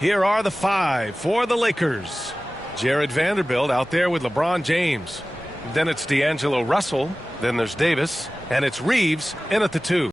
Here are the five for the Lakers. Jared Vanderbilt out there with LeBron James. Then it's D'Angelo Russell. Then there's Davis. And it's Reeves in at the 2.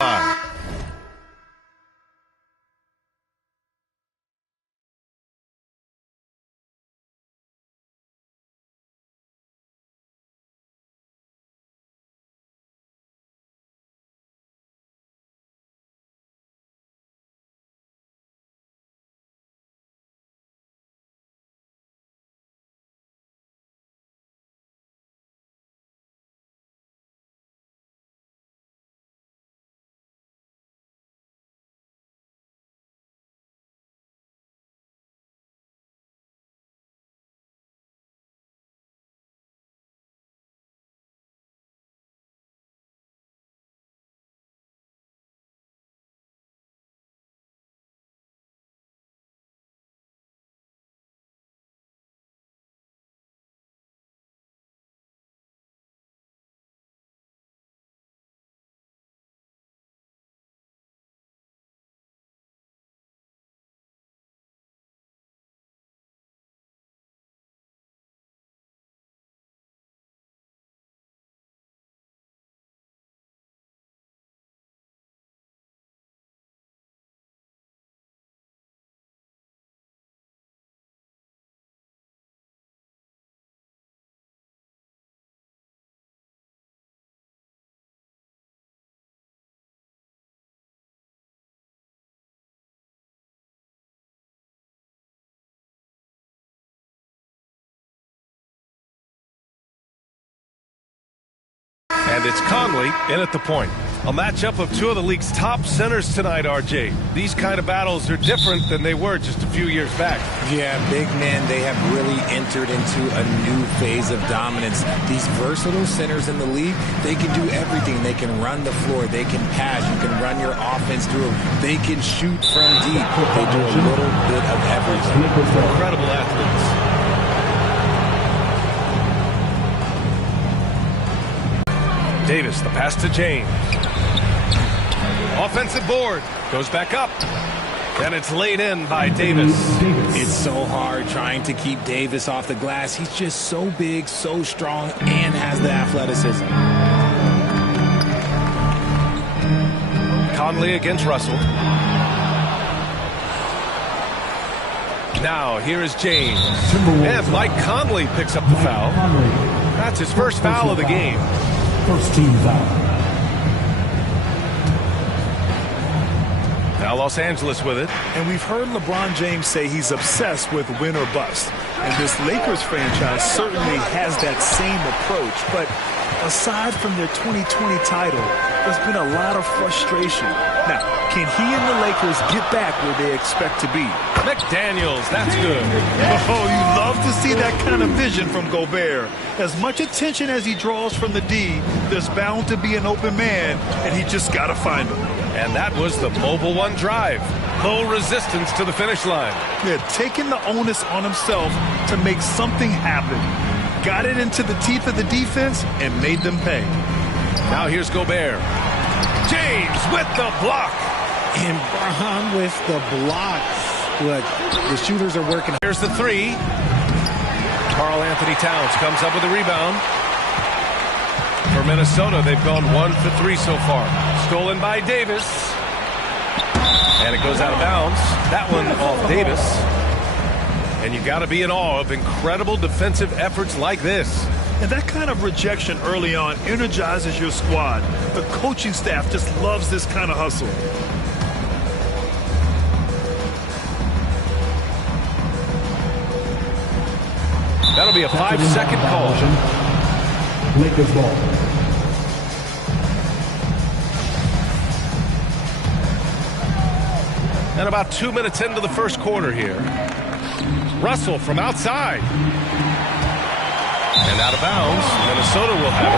And it's Conley in at the point. A matchup of two of the league's top centers tonight, RJ. These kind of battles are different than they were just a few years back. Yeah, big men, they have really entered into a new phase of dominance. These versatile centers in the league, they can do everything. They can run the floor. They can pass. You can run your offense through them. They can shoot from deep. They do a little bit of everything. Incredible athletes. Davis, the pass to James. Offensive board. Goes back up. And it's laid in by Davis. It's so hard trying to keep Davis off the glass. He's just so big, so strong, and has the athleticism. Conley against Russell. Now, here is James. And Mike Conley picks up the foul. That's his first foul of the game. First team foul. Now Los Angeles with it. And we've heard LeBron James say he's obsessed with win or bust. And this Lakers franchise certainly has that same approach. But aside from their 2020 title, there's been a lot of frustration. Now, can he and the Lakers get back where they expect to be? McDaniels, that's good. Oh, you love to see that kind of vision from Gobert. As much attention as he draws from the D, there's bound to be an open man, and he just got to find him. And that was the Mobile One drive. Low resistance to the finish line. Yeah, taking the onus on himself to make something happen. Got it into the teeth of the defense and made them pay. Now here's Gobert. James with the block. And Braun with the block. Look, the shooters are working. Here's the three. Karl Anthony Towns comes up with a rebound. For Minnesota, they've gone 1 for 3 so far. Stolen by Davis. And it goes out of bounds. That one off Davis. And you got to be in awe of incredible defensive efforts like this. And that kind of rejection early on energizes your squad. The coaching staff just loves this kind of hustle. That'll be a 5-second call. Lakers ball. And about 2 minutes into the first quarter here. Russell from outside. And out of bounds. Minnesota will have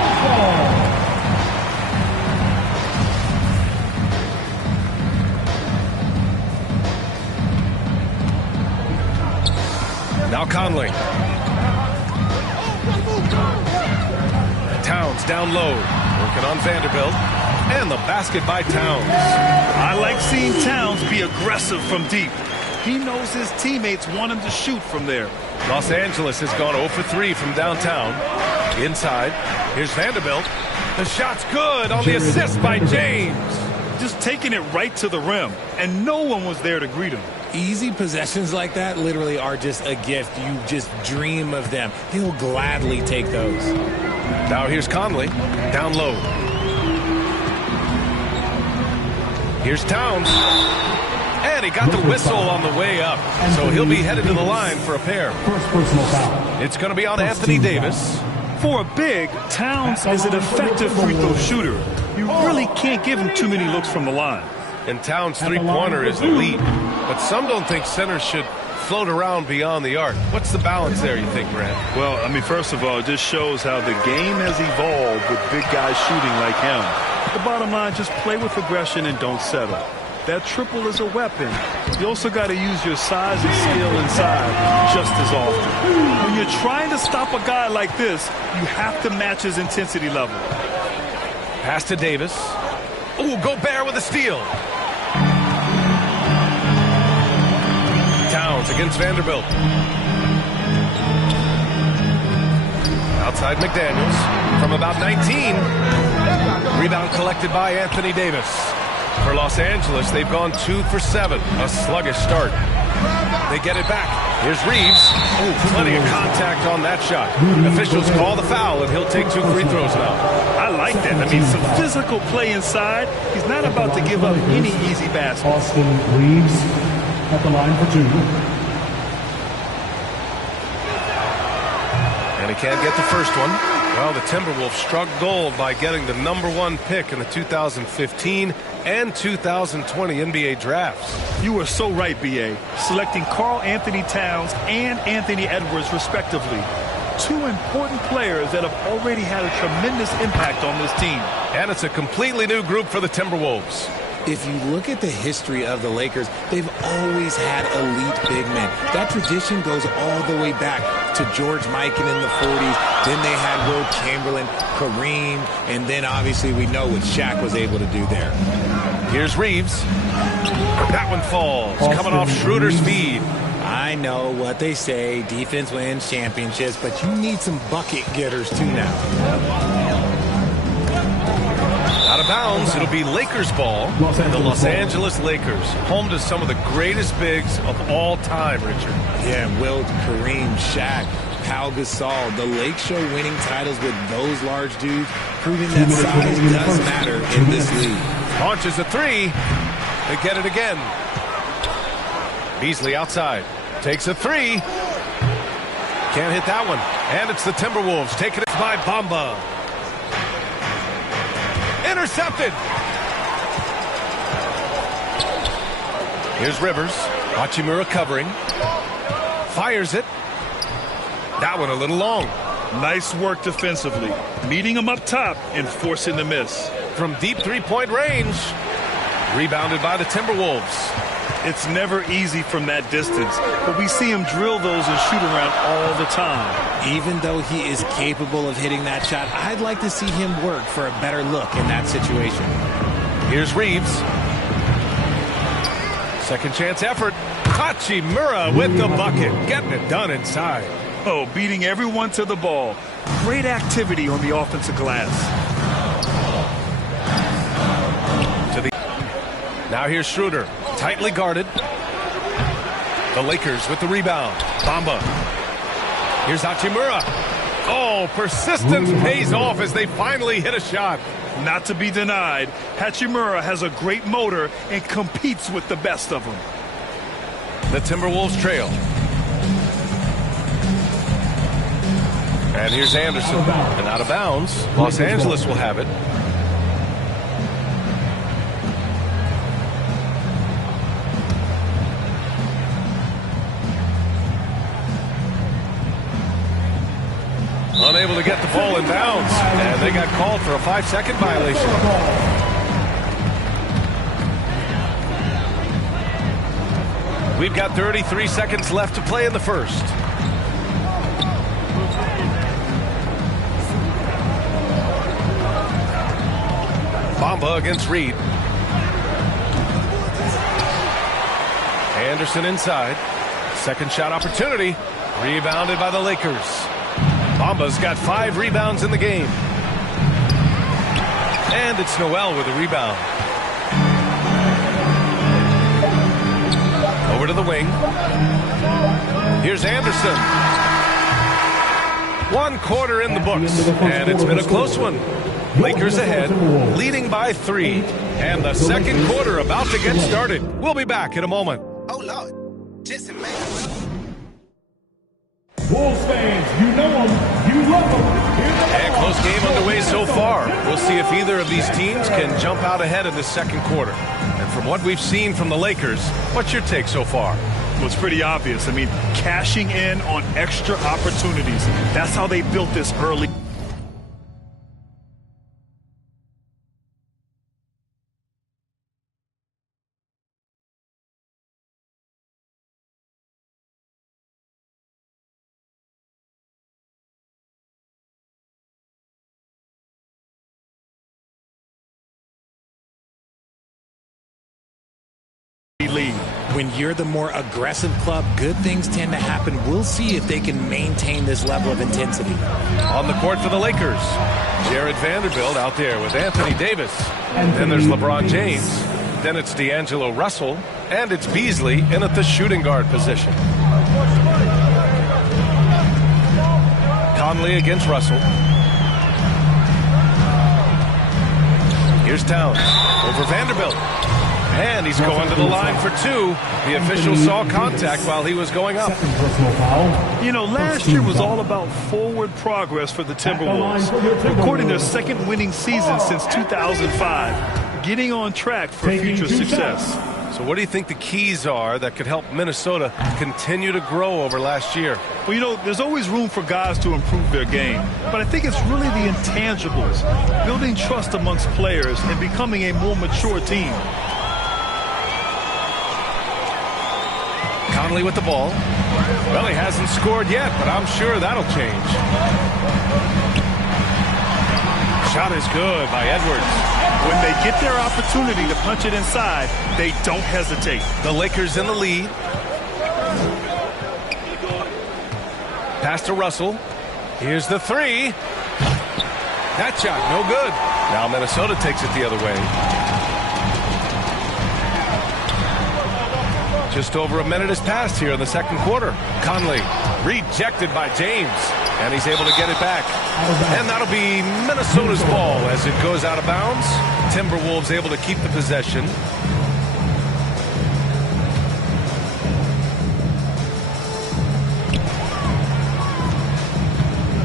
it. Now Conley. Towns down low. Working on Vanderbilt. And the basket by Towns. I like seeing Towns be aggressive from deep. He knows his teammates want him to shoot from there. Los Angeles has gone 0 for 3 from downtown. Inside, here's Vanderbilt. The shot's good on the assist by James. Just taking it right to the rim, and no one was there to greet him. Easy possessions like that literally are just a gift. You just dream of them. He'll gladly take those. Now here's Conley, down low. Here's Towns. And he got the whistle on the way up. So he'll be headed to the line for a pair. First personal foul. It's going to be on Anthony Davis. For a big, Towns is an effective free throw shooter. You really can't give him too many looks from the line. And Towns' three-pointer is elite. But some don't think centers should float around beyond the arc. What's the balance there, you think, Grant? Well, I mean, first of all, it just shows how the game has evolved with big guys shooting like him. The bottom line, just play with aggression and don't settle. That triple is a weapon. You also got to use your size and skill inside just as often. When you're trying to stop a guy like this, you have to match his intensity level. Pass to Davis. Ooh, Gobert with a steal. Towns against Vanderbilt. Outside McDaniels from about 19. Rebound collected by Anthony Davis. For Los Angeles, they've gone 2 for 7. A sluggish start. They get it back. Here's Reeves. Ooh, plenty of contact on that shot. Officials call the foul, and he'll take 2 free throws now. I like that. I mean, some physical play inside. He's not about to give up any easy baskets. Austin Reeves at the line for 2. And he can't get the first one. Well, the Timberwolves struck gold by getting the #1 pick in the 2015 and 2020 NBA drafts. You were so right, B.A. Selecting Karl Anthony Towns and Anthony Edwards, respectively. 2 important players that have already had a tremendous impact on this team. And it's a completely new group for the Timberwolves. If you look at the history of the Lakers, they've always had elite big men. That tradition goes all the way back to George Mikan in the 40s. Then they had Wilt Chamberlain, Kareem, and then obviously we know what Shaq was able to do there. Here's Reeves. That one falls, coming off Schroeder's feed. I know what they say, defense wins championships, but you need some bucket getters too now. Out of bounds, it'll be Lakers ball. The Los Angeles Lakers, home to some of the greatest bigs of all time, Richard. Yeah, Wilt, Kareem, Shaq, Pau Gasol. The Lake Show winning titles with those large dudes, proving that size does matter in this league. Launches a 3. They get it again. Beasley outside. Takes a 3. Can't hit that one. And it's the Timberwolves taking it by Bamba. Intercepted. Here's Rivers. Hachimura covering. Fires it. That one a little long. Nice work defensively. Meeting him up top and forcing the miss. From deep three-point range. Rebounded by the Timberwolves. It's never easy from that distance, but we see him drill those and shoot around all the time. Even though he is capable of hitting that shot, I'd like to see him work for a better look in that situation. Here's Reeves. Second chance effort. Hachimura with the bucket. Getting it done inside. Oh, beating everyone to the ball. Great activity on the offensive glass. Now here's Schroeder. Tightly guarded. The Lakers with the rebound. Bamba. Here's Hachimura. Oh, persistence pays off as they finally hit a shot. Not to be denied, Hachimura has a great motor and competes with the best of them. The Timberwolves trail. And here's Anderson. And out of bounds. Los Angeles will have it. Unable to get the ball in bounds. And they got called for a 5-second violation. We've got 33 seconds left to play in the first. Bamba against Reed. Anderson inside. Second shot opportunity. Rebounded by the Lakers. Bamba's got 5 rebounds in the game. And it's Noel with a rebound. Over to the wing. Here's Anderson. 1 quarter in the books, and it's been a close one. Lakers ahead, leading by 3, and the second quarter about to get started. We'll be back in a moment. Oh, Lord. Jason, man. Wolves fans, you know them, you love them. And close game underway so far. We'll see if either of these teams can jump out ahead in the second quarter. And from what we've seen from the Lakers, what's your take so far? Well, it's pretty obvious. I mean, cashing in on extra opportunities. That's how they built this early. Lead. When you're the more aggressive club, good things tend to happen. We'll see if they can maintain this level of intensity. On the court for the Lakers, Jared Vanderbilt out there with Anthony Davis. Then there's LeBron James. Then it's D'Angelo Russell. And it's Beasley in at the shooting guard position. Conley against Russell. Here's Towns over Vanderbilt. And he's going to the line for 2. The official saw contact while he was going up. You know, last year was all about forward progress for the Timberwolves. Recording their second winning season since 2005. Getting on track for future success. So what do you think the keys are that could help Minnesota continue to grow over last year? Well, you know, there's always room for guys to improve their game. But I think it's really the intangibles. Building trust amongst players and becoming a more mature team. Conley with the ball. Well, he hasn't scored yet, but I'm sure that'll change. Shot is good by Edwards. When they get their opportunity to punch it inside, they don't hesitate. The Lakers in the lead. Pass to Russell. Here's the 3. That shot, no good. Now Minnesota takes it the other way. Just over a minute has passed here in the second quarter. Conley rejected by James, and he's able to get it back. And that'll be Minnesota's ball as it goes out of bounds. Timberwolves able to keep the possession.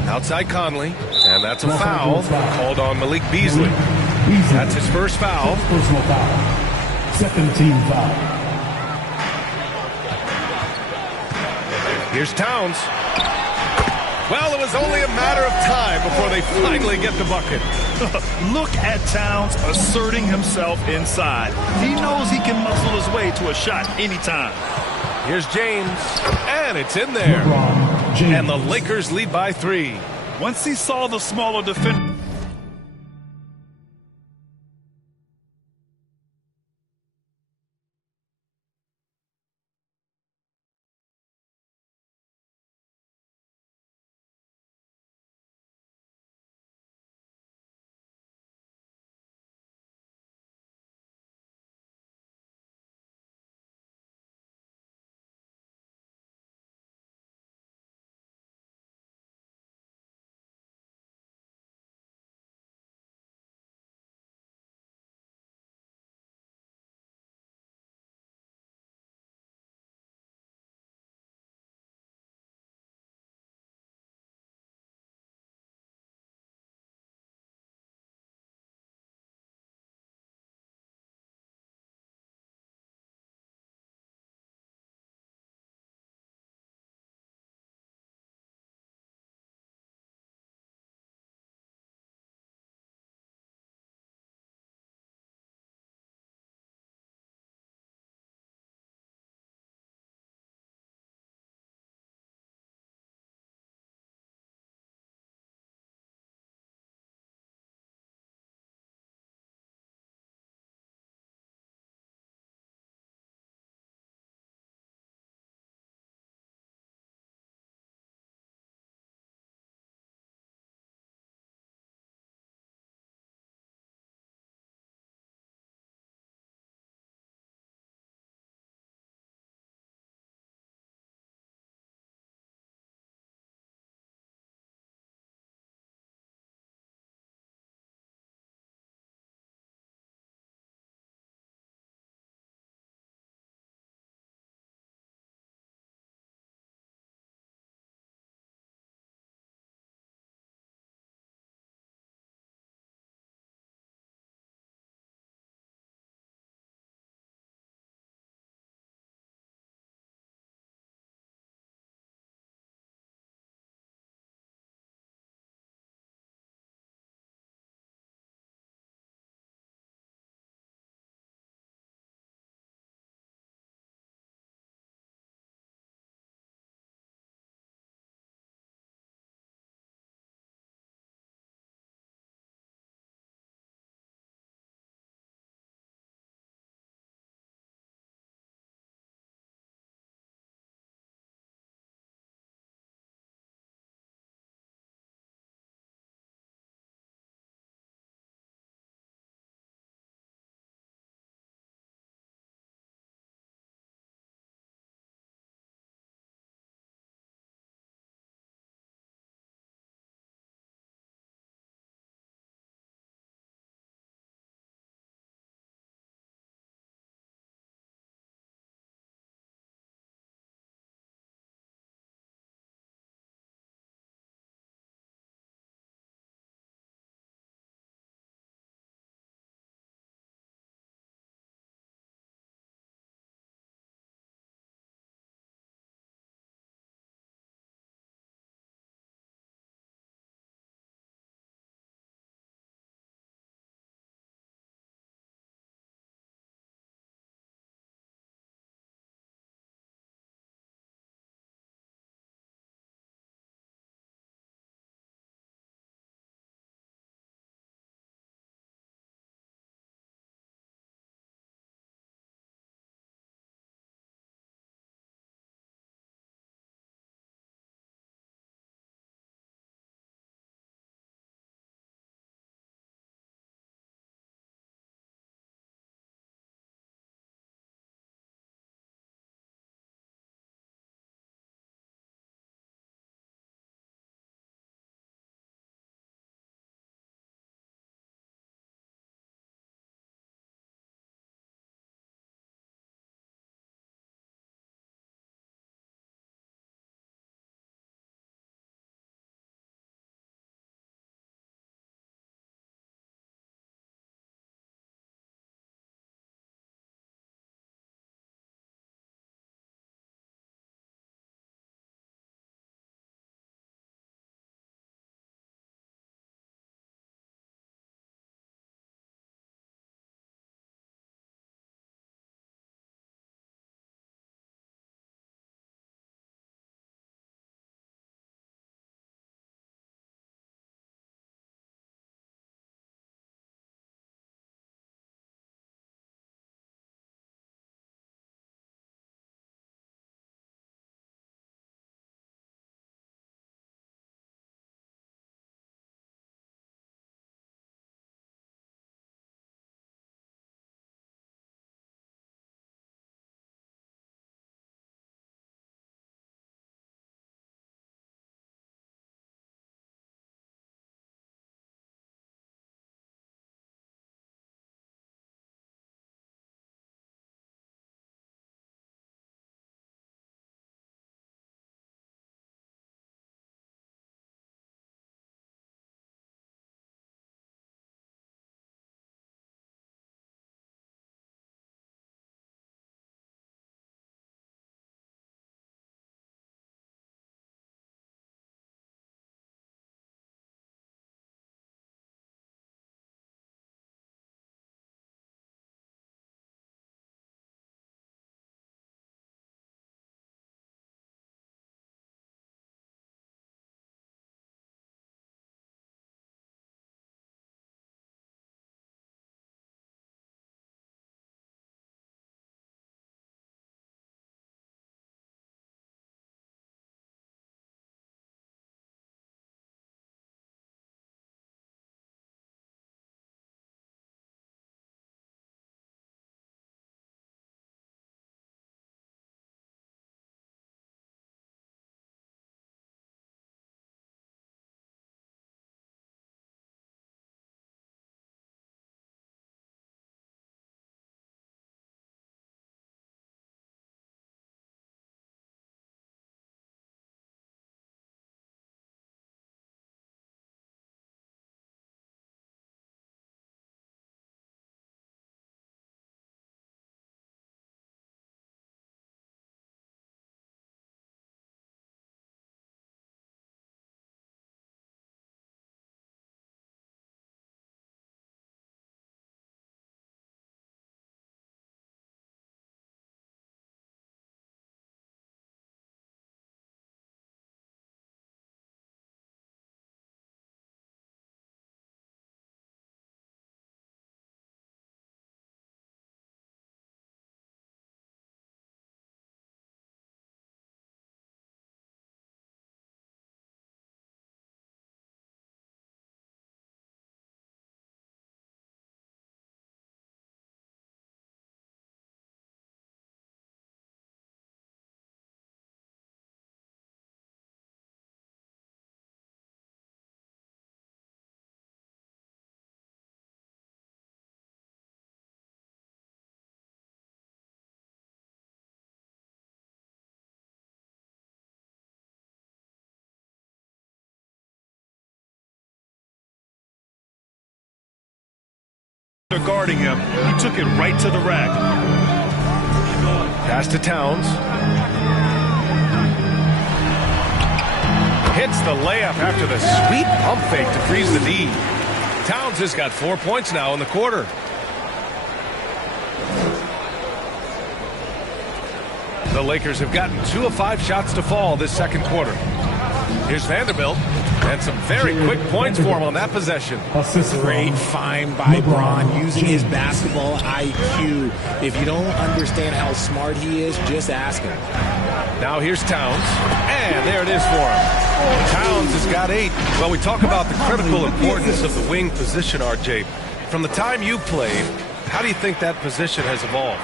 Outside Conley, and that's a foul called on Malik Beasley. That's his first foul. Personal foul. Second team foul. Here's Towns. Well, it was only a matter of time before they finally get the bucket. Look at Towns asserting himself inside. He knows he can muscle his way to a shot anytime. Here's James, and it's in there. And the Lakers lead by 3. Once he saw the smaller defender. They're guarding him. He took it right to the rack. Pass to Towns. Hits the layup after the sweet pump fake to freeze the D. Towns has got 4 points now in the quarter. The Lakers have gotten 2 of 5 shots to fall this second quarter. Here's Vanderbilt. And some very quick points for him on that possession. Great find by Bron using his basketball IQ. If you don't understand how smart he is, just ask him. Now here's Towns. And there it is for him. Towns has got 8. Well, we talk about the critical importance of the wing position, RJ. From the time you played, how do you think that position has evolved?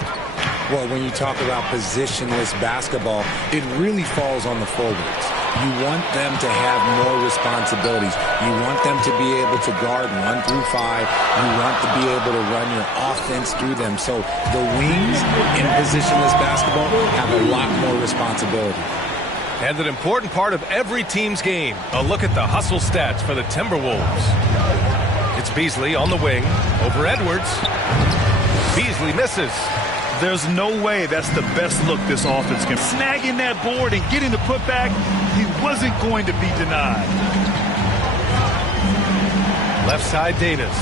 Well, when you talk about positionless basketball, it really falls on the forwards. You want them to have more responsibilities. You want them to be able to guard 1 through 5. You want to be able to run your offense through them. So the wings in positionless basketball have a lot more responsibility. And an important part of every team's game. A look at the hustle stats for the Timberwolves. It's Beasley on the wing over Edwards. Beasley misses. There's no way that's the best look this offense can. Snagging that board and getting the putback, he wasn't going to be denied. Left side Davis.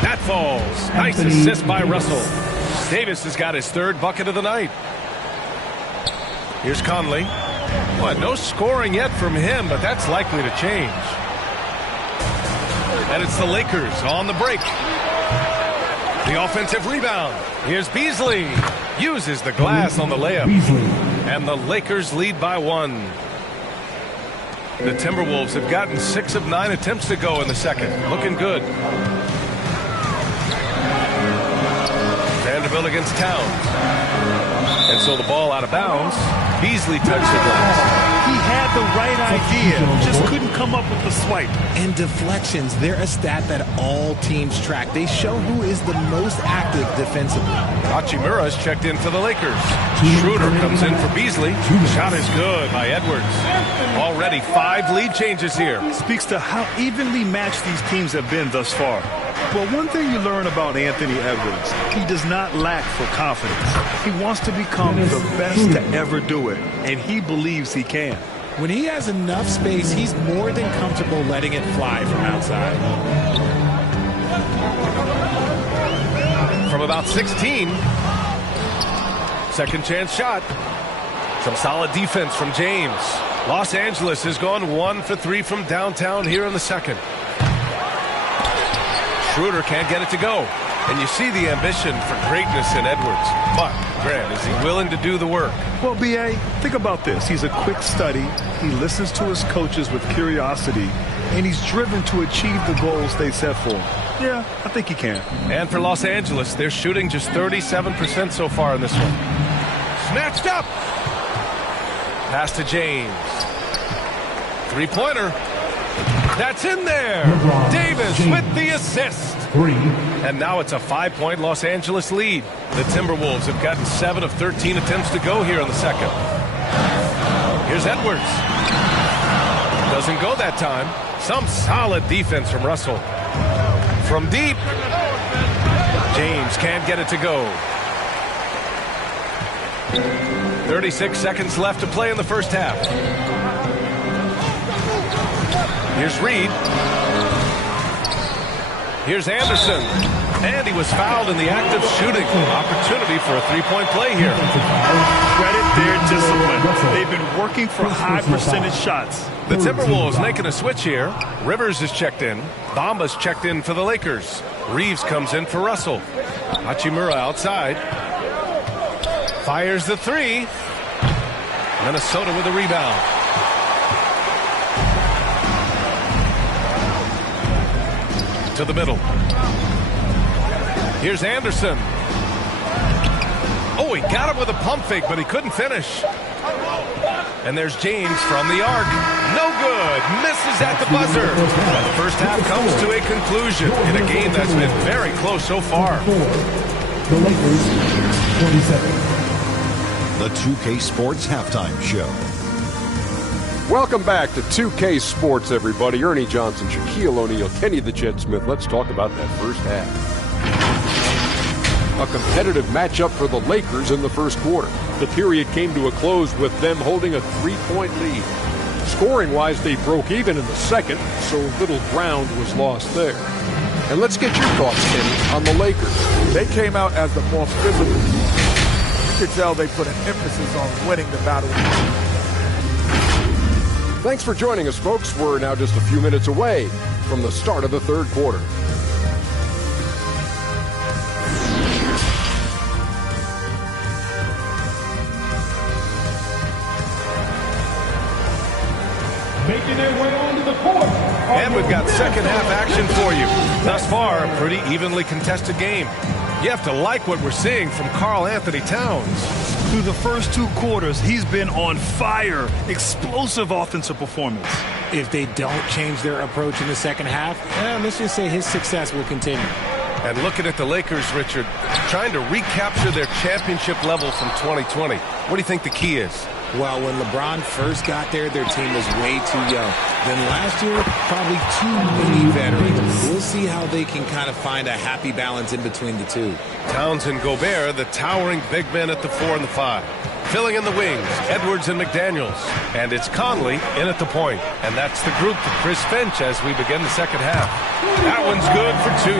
That falls. Nice assist by Russell. Davis has got his 3rd bucket of the night. Here's Conley. Well, no scoring yet from him, but that's likely to change. And it's the Lakers on the break. The offensive rebound. Here's Beasley. Uses the glass on the layup. And the Lakers lead by 1. The Timberwolves have gotten 6 of 9 attempts to go in the second. Looking good. Vanderbilt against Towns. And so the ball out of bounds. Beasley touched the glass. He had the right idea, just couldn't come up with the swipe. And deflections, they're a stat that all teams track. They show who is the most active defensively. Hachimura is checked in for the Lakers. Schroeder comes in for Beasley. Shot is good by Edwards. Already 5 lead changes here. Speaks to how evenly matched these teams have been thus far. But one thing you learn about Anthony Edwards, he does not lack for confidence. He wants to become the best to ever do it, and he believes he can. When he has enough space, he's more than comfortable letting it fly from outside. From about 16. Second chance shot. Some solid defense from James. Los Angeles has gone 1 for 3 from downtown here in the second. Schroeder can't get it to go. And you see the ambition for greatness in Edwards. But, Grant, is he willing to do the work? Well, B.A., think about this. He's a quick study. He listens to his coaches with curiosity. And he's driven to achieve the goals they set for him. Yeah, I think he can. And for Los Angeles, they're shooting just 37% so far in this one. Snatched up. Pass to James. 3-pointer. That's in there. Davis with the assist. 3. And now it's a 5-point Los Angeles lead. The Timberwolves have gotten 7 of 13 attempts to go here in the second. Here's Edwards. Doesn't go that time. Some solid defense from Russell. From deep. James can't get it to go. 36 seconds left to play in the first half. Here's Reed. Here's Anderson. And he was fouled in the act of shooting. Opportunity for a 3-point play here. Credit their discipline. They've been working for high percentage shots. The Timberwolves making a switch here. Rivers is checked in. Bamba's checked in for the Lakers. Reeves comes in for Russell. Hachimura outside. Fires the 3. Minnesota with a rebound. To the middle. Here's Anderson. Oh, he got him with a pump fake, but he couldn't finish. And there's James from the arc. No good. Misses at the buzzer. And the first half comes to a conclusion in a game that's been very close so far. The Lakers, 27. The 2K Sports Halftime Show. Welcome back to 2K Sports, everybody. Ernie Johnson, Shaquille O'Neal, Kenny the Jet Smith. Let's talk about that first half. A competitive matchup for the Lakers in the first quarter. The period came to a close with them holding a 3-point lead. Scoring-wise, they broke even in the second, so little ground was lost there. And let's get your thoughts, Kenny, on the Lakers. They came out as the more physical team. You could tell they put an emphasis on winning the battle. Thanks for joining us, folks. We're now just a few minutes away from the start of the third quarter. Making their way onto the court. And we've got second half action for you. Thus far, a pretty evenly contested game. You have to like what we're seeing from Karl Anthony Towns. Through the first two quarters, he's been on fire. Explosive offensive performance. If they don't change their approach in the second half, let's just say his success will continue. And looking at the Lakers, Richard, trying to recapture their championship level from 2020. What do you think the key is? Well, when LeBron first got there, their team was way too young. Then last year, probably too many veterans. We'll see how they can kind of find a happy balance in between the two. Towns and Gobert, the towering big men at the 4 and the 5. Filling in the wings, Edwards and McDaniels. And it's Conley in at the point. And that's the group for Chris Finch as we begin the second half. That one's good for 2.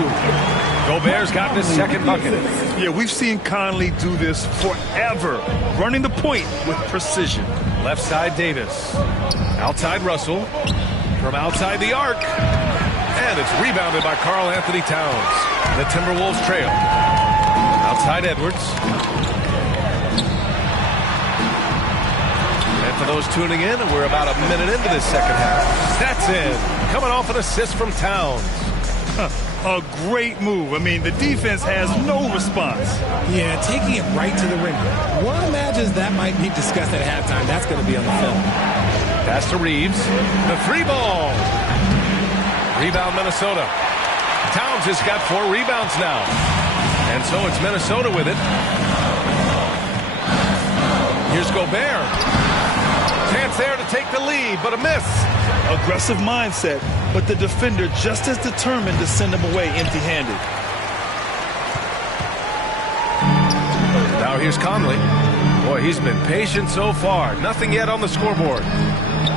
Gobert's gotten his second bucket. Yeah, we've seen Conley do this forever, running the point with precision. Left side, Davis. Outside, Russell. From outside the arc. And it's rebounded by Karl Anthony Towns. The Timberwolves trail. Outside, Edwards. And for those tuning in, we're about a minute into this second half. That's in. Coming off an assist from Towns. A great move. I mean, the defense has no response. Yeah, taking it right to the rim. One imagines that might be discussed at halftime. That's going to be on the film. Pass to Reeves. The 3-ball. Rebound, Minnesota. Towns has got 4 rebounds now. And so it's Minnesota with it. Here's Gobert. Chance there to take the lead, but a miss. Aggressive mindset, but the defender just as determined to send him away empty-handed. Now here's Conley. Boy, he's been patient so far. Nothing yet on the scoreboard.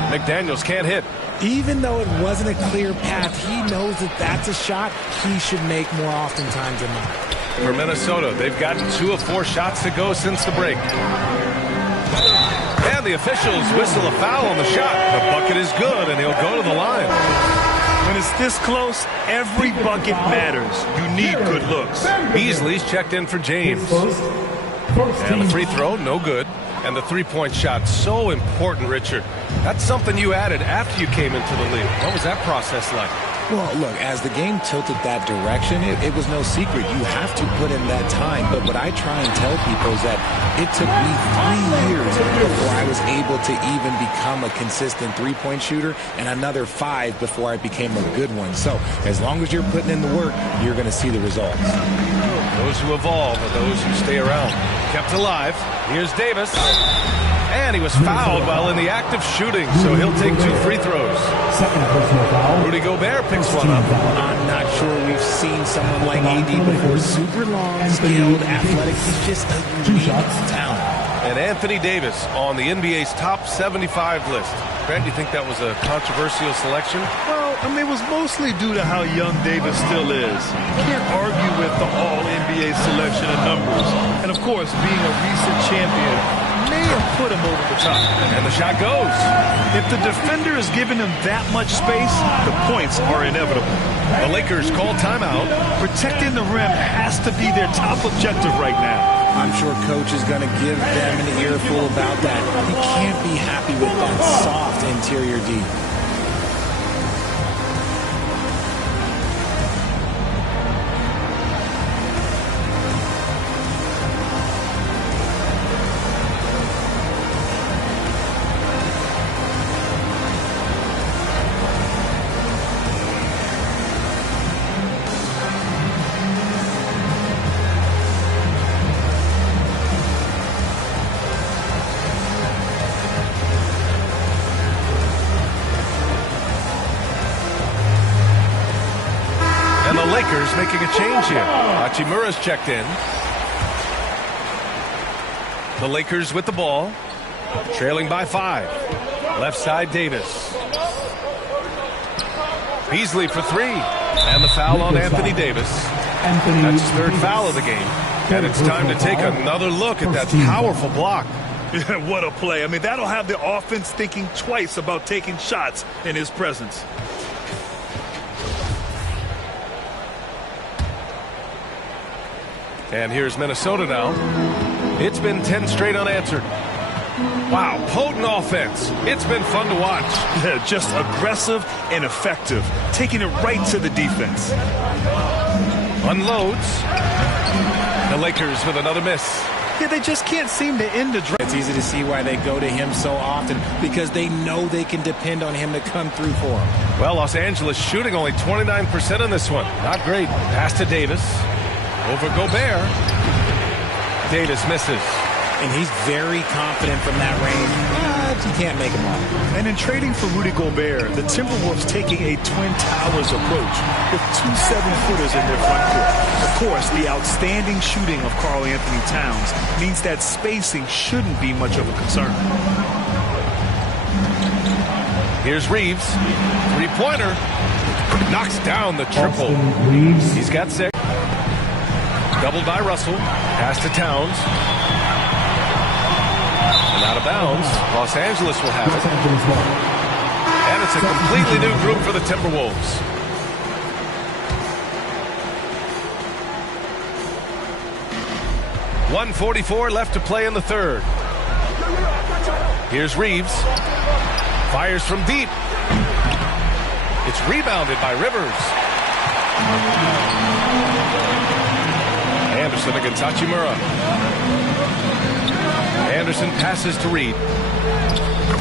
McDaniels can't hit. Even though it wasn't a clear path, he knows that that's a shot he should make more oftentimes than not. For Minnesota, they've gotten 2 of 4 shots to go since the break. And the officials whistle a foul on the shot. The bucket is good, and he'll go to the line. When it's this close, every bucket matters. You need good looks. Beasley's checked in for James. And the free throw, no good. And the 3-point shot, so important, Richard. That's something you added after you came into the league. What was that process like? Well, look, as the game tilted that direction, it was no secret. You have to put in that time. But what I try and tell people is that it took me 3 years before I was able to even become a consistent 3-point shooter, and another 5 before I became a good one. So as long as you're putting in the work, you're going to see the results. Those who evolve are those who stay around. Kept alive. Here's Davis. And he was fouled while in the act of shooting, so he'll take 2 free throws. Second personal foul. Rudy Gobert picks one up. I'm not sure we've seen someone like AD before. Super long, skilled, athletic. He's just a unique talent. And Anthony Davis on the NBA's top 75 list. Grant, do you think that was a controversial selection? Well, I mean, it was mostly due to how young Davis still is. You can't argue with the all-NBA selection and numbers. And, of course, being a recent champion may have put him over the top. And the shot goes. If the defender is giving him that much space, the points are inevitable. The Lakers call timeout. Protecting the rim has to be their top objective right now. I'm sure coach is going to give them an earful about that. He can't be happy with that soft interior D. a change here. Hachimura's checked in. The Lakers with the ball, trailing by 5. Left side, Davis. Beasley for 3. And the foul on Anthony Davis. That's his 3rd foul of the game. And it's time to take another look at that powerful block. What a play. I mean, that'll have the offense thinking twice about taking shots in his presence. And here's Minnesota now. It's been 10 straight unanswered. Wow, potent offense. It's been fun to watch. Yeah, just aggressive and effective, taking it right to the defense. Unloads. The Lakers with another miss. Yeah, they just can't seem to end the drive. It's easy to see why they go to him so often, because they know they can depend on him to come through for them. Well, Los Angeles shooting only 29% in this one. Not great. Pass to Davis. Over Gobert. Davis misses. And he's very confident from that range, but he can't make them all. And in trading for Rudy Gobert, the Timberwolves taking a Twin Towers approach with 2 7-footers in their front court. Of course, the outstanding shooting of Karl Anthony Towns means that spacing shouldn't be much of a concern. Here's Reeves. 3-pointer. Knocks down the triple. He's got 6. Doubled by Russell. Pass to Towns. And out of bounds. Los Angeles will have it. And it's a completely new group for the Timberwolves. .144 left to play in the 3rd. Here's Reeves. Fires from deep. It's rebounded by Rivers. Anderson against Hachimura. Anderson passes to Reed.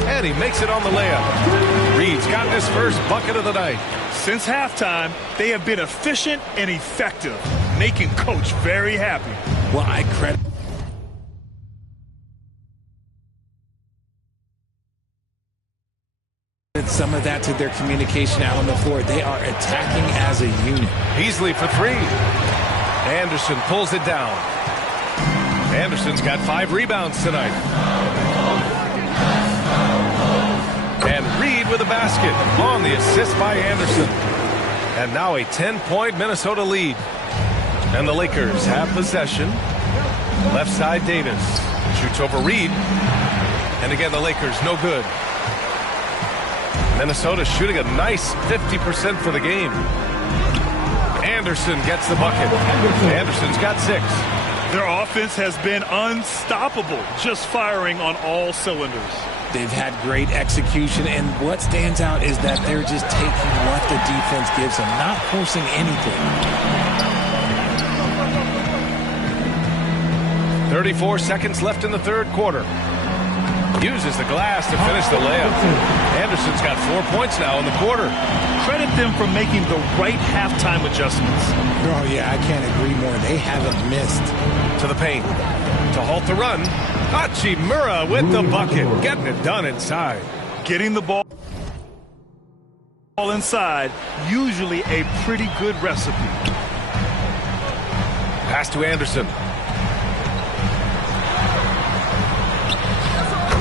And he makes it on the layup. Reed's gotten his first bucket of the night. Since halftime, they have been efficient and effective, making Coach very happy. Well, I credit some of that to their communication out on the floor. They are attacking as a unit. Beasley for 3. Anderson pulls it down. Anderson's got 5 rebounds tonight. And Reed with a basket on the assist by Anderson. And now a 10-point Minnesota lead. And the Lakers have possession. Left side, Davis. Shoots over Reed. And again, the Lakers no good. Minnesota shooting a nice 50% for the game. Anderson gets the bucket. Anderson's got 6. Their offense has been unstoppable, just firing on all cylinders. They've had great execution, and what stands out is that they're just taking what the defense gives them, not forcing anything. 34 seconds left in the 3rd quarter. Uses the glass to finish the layup. Anderson's got 4 points now in the quarter. Credit them for making the right halftime adjustments. Oh, yeah, I can't agree more. They haven't missed. To the paint. To halt the run. Hachimura with the bucket. Getting it done inside. Getting the ball inside, usually a pretty good recipe. Pass to Anderson.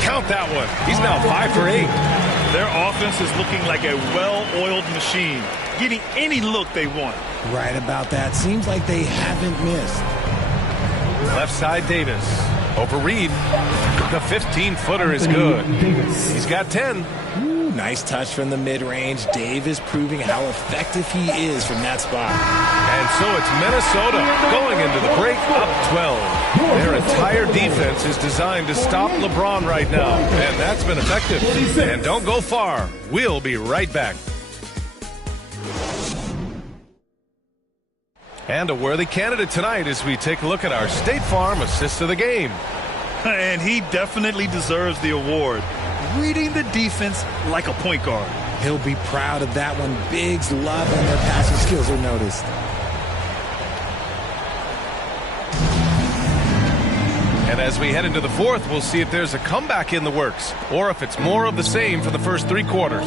Count that one. He's now 5 for 8. Their offense is looking like a well-oiled machine, getting any look they want. Right about that. Seems like they haven't missed. Left side, Davis. Over Reed. The 15-footer is good. He's got 10. Ooh, nice touch from the mid-range. Davis proving how effective he is from that spot. And so it's Minnesota going into the break up 12. Their entire defense is designed to stop LeBron right now, and that's been effective. And don't go far. We'll be right back. And a worthy candidate tonight as we take a look at our State Farm Assist of the Game. And he definitely deserves the award. Reading the defense like a point guard. He'll be proud of that one. Biggs love when their passing skills are noticed. And as we head into the 4th, we'll see if there's a comeback in the works or if it's more of the same for the first 3 quarters.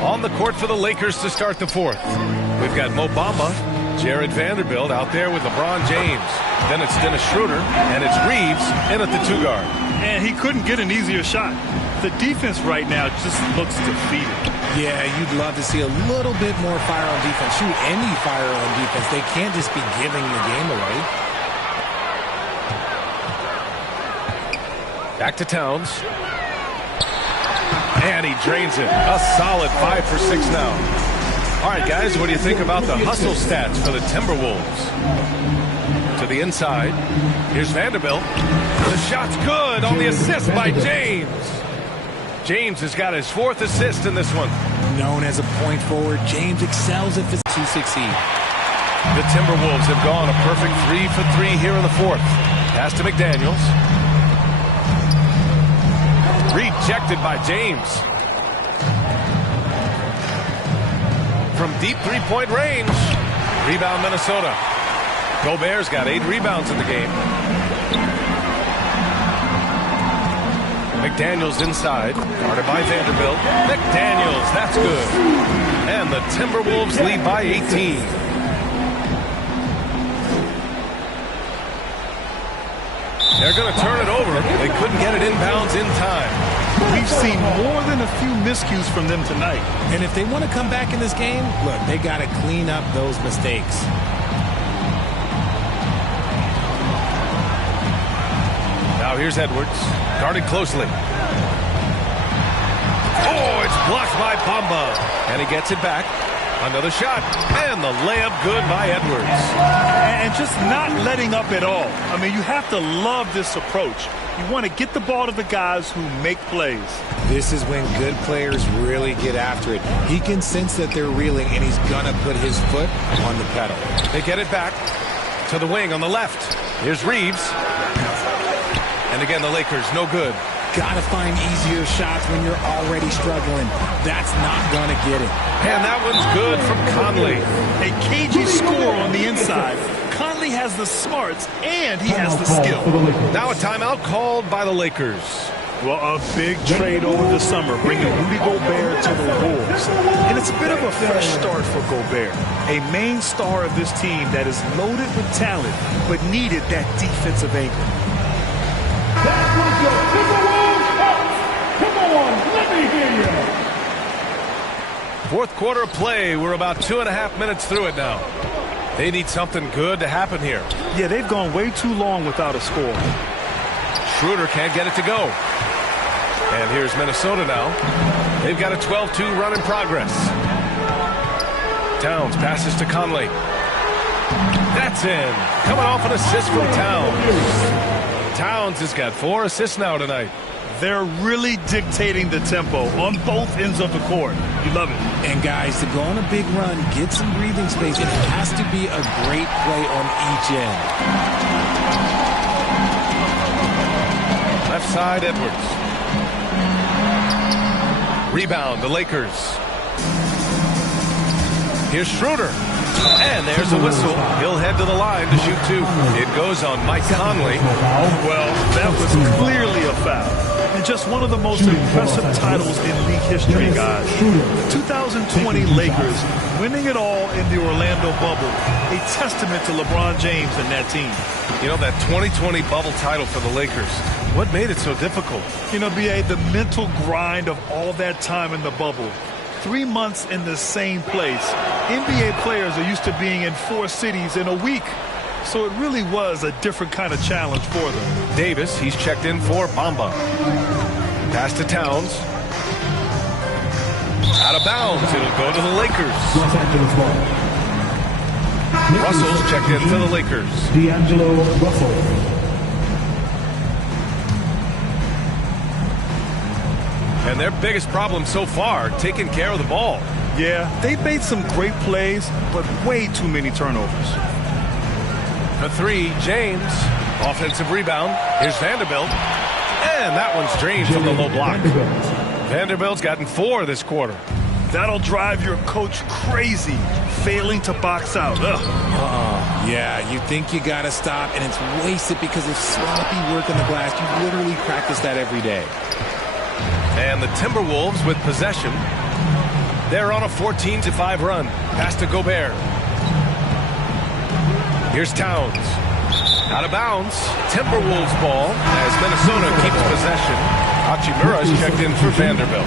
On the court for the Lakers to start the 4th. We've got Mo Bamba, Jared Vanderbilt out there with LeBron James. Then it's Dennis Schroeder, and it's Reeves in at the 2 guard. And he couldn't get an easier shot. The defense right now just looks defeated. Yeah, you'd love to see a little bit more fire on defense. Shoot, any fire on defense. They can't just be giving the game away. Back to Towns. And he drains it. A solid 5 for 6 now. All right, guys, what do you think about the hustle stats for the Timberwolves? To the inside. Here's Vanderbilt. The shot's good on the assist by James. James has got his 4th assist in this one. Known as a point forward, James excels at this to succeed. The Timberwolves have gone a perfect 3 for 3 here in the 4th. Pass to McDaniels. Rejected by James. From deep 3-point range. Rebound Minnesota. Gobert's got 8 rebounds in the game. McDaniels inside. Guarded by Vanderbilt. McDaniels, that's good. And the Timberwolves lead by 18. They're going to turn it over. They couldn't get it inbounds in time. We've seen more than a few miscues from them tonight. And if they want to come back in this game, look, they got to clean up those mistakes. Now here's Edwards. Guarded closely. Oh, it's blocked by Bamba. And he gets it back. Another shot. And the layup good by Edwards. And just not letting up at all. I mean, you have to love this approach. You want to get the ball to the guys who make plays. This is when good players really get after it. He can sense that they're reeling, and he's going to put his foot on the pedal. They get it back to the wing on the left. Here's Reeves. And again, the Lakers, no good. Got to find easier shots when you're already struggling. That's not going to get it. And that one's good from Conley. A cagey score on the inside. Conley has the smarts, and he has the skill. Now a timeout called by the Lakers. Well, a big trade over the summer, bringing Rudy Gobert to the Wolves. And it's a bit of a fresh start for Gobert, a main star of this team that is loaded with talent, but needed that defensive anchor. That was your Timberwolves Hawks. Come on, let me hear you. 4th quarter of play. We're about 2.5 minutes through it now. They need something good to happen here. Yeah, they've gone way too long without a score. Schroeder can't get it to go. And here's Minnesota now. They've got a 12-2 run in progress. Towns passes to Conley. That's in. Coming off an assist from Towns. Towns has got 4 assists now tonight. They're really dictating the tempo on both ends of the court. You love it. And guys, to go on a big run, get some breathing space, it has to be a great play on each end. Left side, Edwards. Rebound, the Lakers. Here's Schroeder. And there's a whistle. He'll head to the line to shoot 2. It goes on Mike Conley. Well, that was clearly a foul. And just one of the most impressive titles in league history, guys. The 2020 Lakers winning it all in the Orlando bubble. A testament to LeBron James and that team. You know, that 2020 bubble title for the Lakers, what made it so difficult? You know, B.A., the mental grind of all that time in the bubble. 3 months in the same place. NBA players are used to being in 4 cities in a week. So it really was a different kind of challenge for them. Davis, he's checked in for Bamba. Pass to Towns. Out of bounds. It'll go to the Lakers. Los Angeles ball. Russell's checked in for the Lakers. D'Angelo Russell. And their biggest problem so far, taking care of the ball. Yeah, they've made some great plays, but way too many turnovers. The 3, James. Offensive rebound. Here's Vanderbilt. And that one's drained from the low block. Vanderbilt's gotten 4 this quarter. That'll drive your coach crazy, failing to box out. Yeah, you think you got to stop, and it's wasted because of sloppy work on the glass. You literally practice that every day. And the Timberwolves with possession. They're on a 14-5 run. Pass to Gobert. Here's Towns. Out of bounds. Timberwolves ball as Minnesota keeps possession. Hachimura is checked in for Vanderbilt.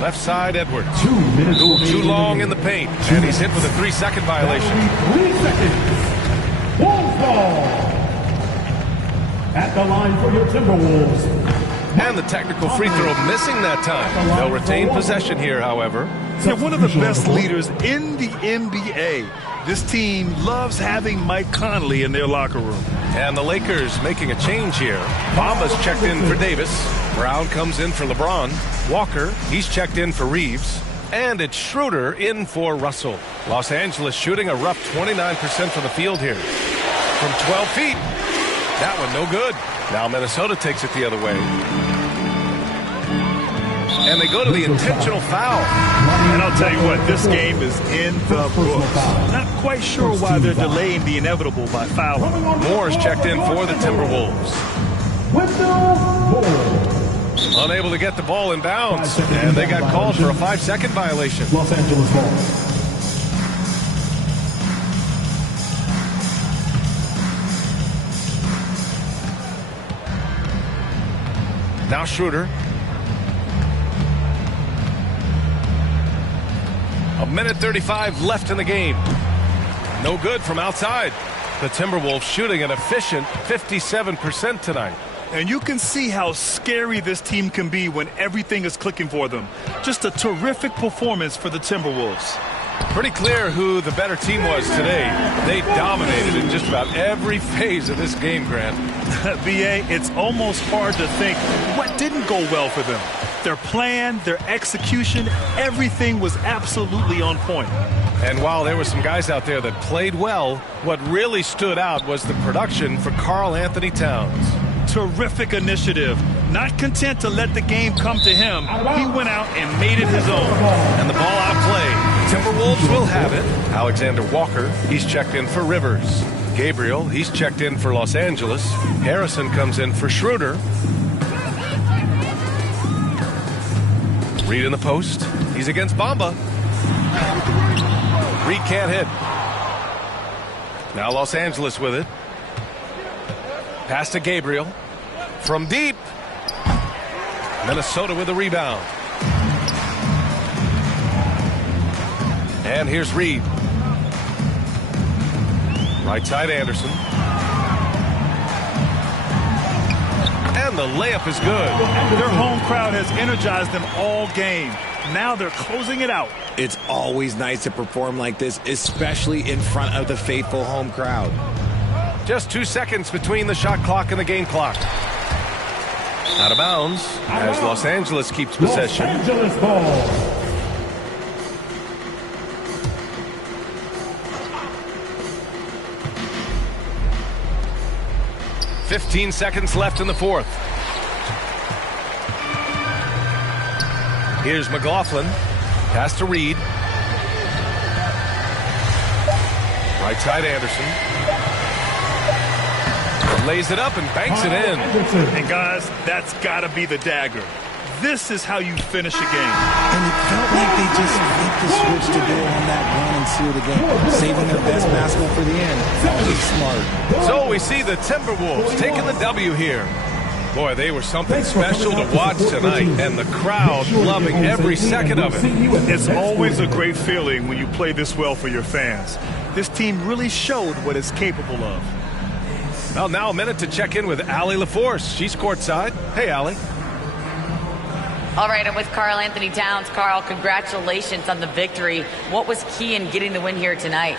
Left side, Edwards. Too long in the paint, and he's hit with a 3-second violation. 3 seconds. Wolves ball. At the line for your Timberwolves. And the technical free throw missing that time. They'll retain possession here, however. They're one of the best leaders in the NBA. This team loves having Mike Conley in their locker room. And the Lakers making a change here. Bamba's checked in for Davis. Brown comes in for LeBron. Walker, he's checked in for Reeves. And it's Schroeder in for Russell. Los Angeles shooting a rough 29% from the field here. From 12 feet. That one no good. Now Minnesota takes it the other way. And they go to the intentional foul. And I'll tell you what, this game is in the books. Not quite sure why they're delaying the inevitable by fouling. Moore's checked in for the Timberwolves. Unable to get the ball in bounds. And they got called for a 5-second violation. Los Angeles ball. Now Schroeder. A minute 35 left in the game. No good from outside. The Timberwolves shooting an efficient 57% tonight. And you can see how scary this team can be when everything is clicking for them. Just a terrific performance for the Timberwolves. Pretty clear who the better team was today. They dominated in just about every phase of this game, Grant. B.A., it's almost hard to think what didn't go well for them. Their plan, their execution, everything was absolutely on point. And while there were some guys out there that played well, what really stood out was the production for Karl Anthony Towns. Terrific initiative. Not content to let the game come to him, he went out and made it his own. And the ball out of play. Timberwolves will have it. Alexander Walker, he's checked in for Rivers. Gabriel, he's checked in for Los Angeles. Harrison comes in for Schroeder. Reed in the post. He's against Bamba. Reed can't hit. Now Los Angeles with it. Pass to Gabriel. From deep. Minnesota with the rebound. And here's Reed. Right side Anderson. And the layup is good. Their home crowd has energized them all game. Now they're closing it out. It's always nice to perform like this, especially in front of the faithful home crowd. Just 2 seconds between the shot clock and the game clock. Out of bounds as Los Angeles keeps possession. Los Angeles ball. $15 seconds left in the fourth. Here's McLaughlin. Pass to Reed. Right side Anderson. Lays it up and banks it in. And guys, that's got to be the dagger. This is how you finish a game. And it felt like they just flipped the switch to go on that run and seal the game, saving their best basketball for the end. Always smart. So we see the Timberwolves taking the W here. Boy, they were something special to watch tonight, and the crowd loving every second of it. It's always a great feeling when you play this well for your fans. This team really showed what it's capable of. Well, now a minute to check in with Allie LaForce. She's courtside. Hey, Allie. All right, I'm with Karl Anthony Towns. Karl, congratulations on the victory. What was key in getting the win here tonight?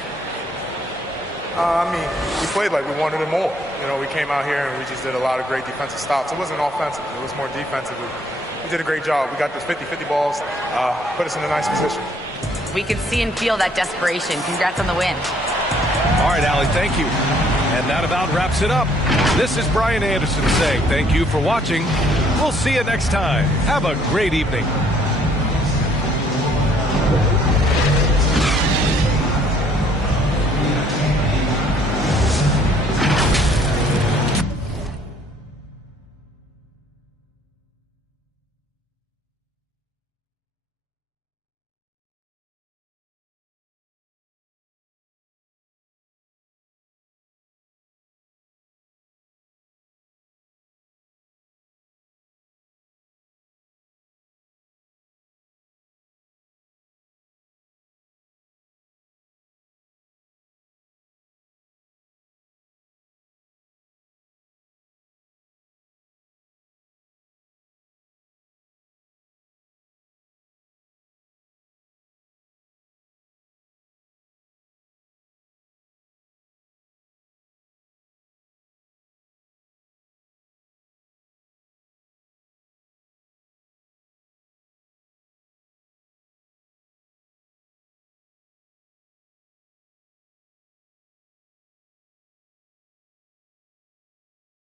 We played like we wanted it more. You know, we came out here and we just did a lot of great defensive stops. It wasn't offensive. It was more defensive. We did a great job. We got the 50-50 balls, put us in a nice position. We can see and feel that desperation. Congrats on the win. All right, Allie, thank you. And that about wraps it up. This is Brian Anderson saying thank you for watching. We'll see you next time. Have a great evening.